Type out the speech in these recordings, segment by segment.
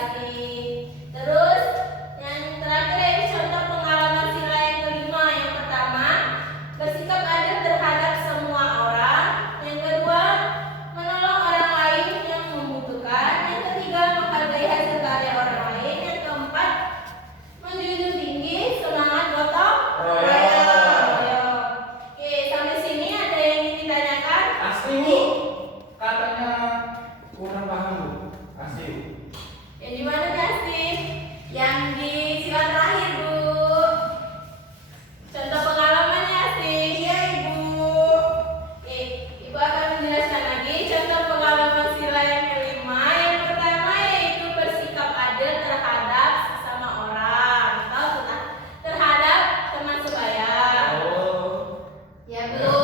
Asti. Terus yang terakhir ini contoh pengalaman sila yang kelima. Yang pertama, bersikap adil terhadap semua orang. Yang kedua, menolong orang lain yang membutuhkan. Yang ketiga, menghargai hasil karya orang lain. Yang keempat, menjunjung tinggi semangat gotong royong. Oke, sampai sini ada yang ingin ditanyakan? Asti, Bu. Katanya kurang paham, Bu. Asti. Yang di mana nih, Asti? Yang di sila terakhir, Bu. Contoh pengalamannya, Asti. Iya, Ibu. Oke, Ibu akan menjelaskan lagi contoh pengalaman sila yang kelima. Yang pertama yaitu bersikap adil terhadap sesama orang atau terhadap teman sebaya. Ya, Bu.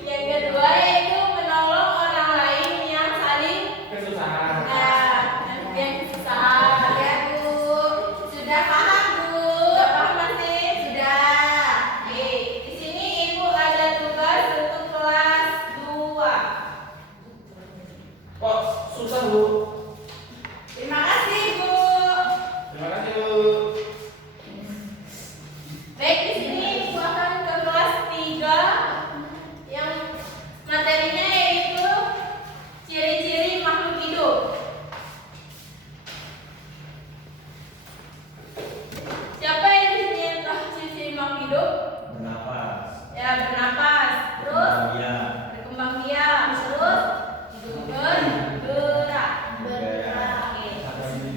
Yang kedua yaitu menolong orang lain yang saling Kesusahan. yang kesusahan. Ya, Bu. Sudah paham, Bu? Sudah paham masih? Sudah. Oke, di sini Ibu ada tugas untuk kelas 2. Kok susah, Bu? Terima kasih, Bu. Terima kasih, Bu. Baik, di sini Ibu akan ke kelas 3 yang materinya yaitu ciri-ciri makhluk hidup. Siapa yang di sini yang tahu ciri-ciri makhluk hidup? Bernapas, Ya, bernapas, terus bahagia, berkembang biak, terus bergerak. Oke. apa ini?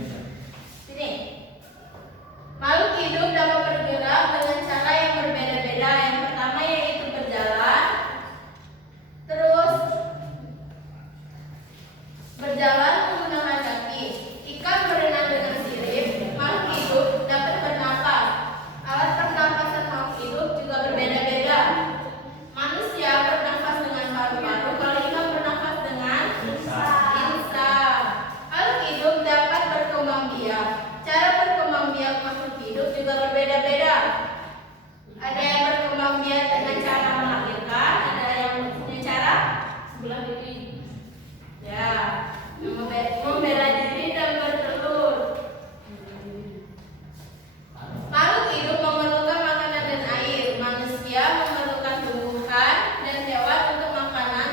Sini. Makhluk hidup dapat bergerak dengan cara yang berbeda-beda. Yang pertama yaitu berjalan. Terus berjalan menggunakan kaki. Ikan berenang dengan sirip. Makhluk hidup dapat bernafas. Alat pernapasan makhluk hidup juga berbeda-beda. Manusia bernafas dengan paru-paru, kalau ikan bernafas dengan insang. Makhluk hidup dapat berkembang biak. Cara berkembang biak makhluk hidup juga berbeda-beda. Ada yang berkembang biak dengan cara melahirkan, ada yang punya cara sebelah diri. Ya, membela diri dan bertelur. Makhluk hidup memerlukan makanan dan air. Manusia memerlukan tumbuhan dan hewan untuk makanan.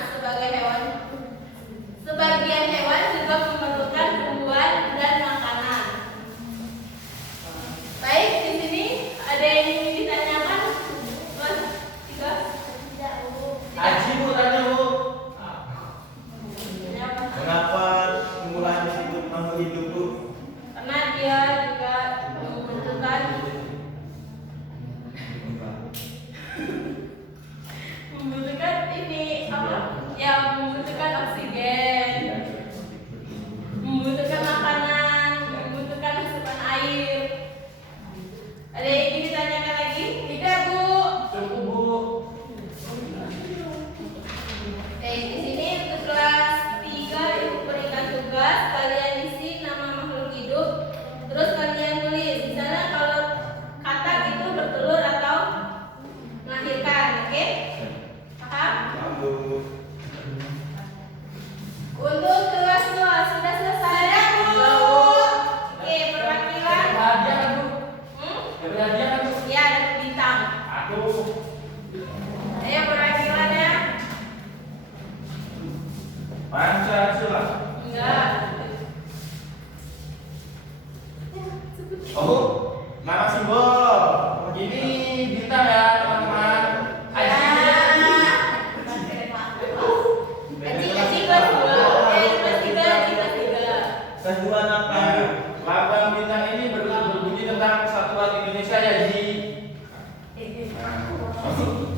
Sebagian hewan juga memerlukan tumbuhan dan makanan. Baik, di sini ada yang ingin ditanyakan? Kelas 3? Aji, Bu, tanya, Bu. Kenapa penggunaan disebut makhluk hidup, Bu? Karena dia juga membutuhkan ini apa? Ya, membutuhkan oksigen, membutuhkan makanan, membutuhkan asupan air. Ada yang ingin ditanyakan lagi? Tidak, Bu. Cukup, Bu. Oke, di sini untuk kelas 3 Ibu berikan tugas kalian isi nama makhluk hidup, terus kalian tulis di sana kalau kata itu bertelur atau melahirkan, oke? Paham? Lalu, Untuk kelas 2 sudah selesai? Oke, perwakilan. Hadiah kan, Bu? Hmm? Dapat hadiah kan, Bu? Ya, ada bintang. Aduh. Ayo perwakilannya. Pancasila. Enggak. Oh, Bu. Nama simbol. Ini bintang ya, teman-teman. Aji. Aji kelas 2. Kelas 3, Aji kelas 3. kejuan apa? Nah, lambang bintang ini berbunyi tentang kesatuan Indonesia ya, Ji.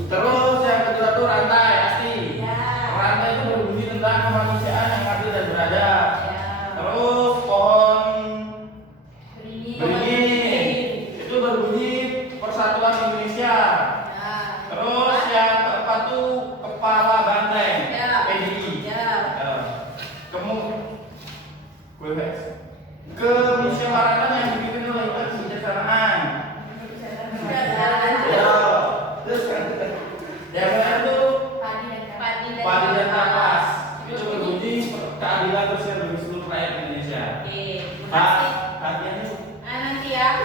Terus yang kedua tuh rantai, Asti. Ya. Rantai itu berbunyi tentang kemanusiaan yang adil dan beradab. Ya. Terus pohon Beringin. beringin itu berbunyi persatuan Indonesia. latihan yuk. Nah, nanti ya.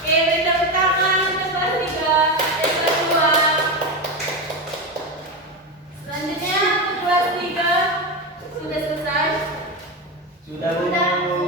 Oke, beri tepuk tangan untuk kelas 3 dan kelas 2. Selanjutnya untuk kelas 3 sudah selesai. Sudah, Bu. Sudah.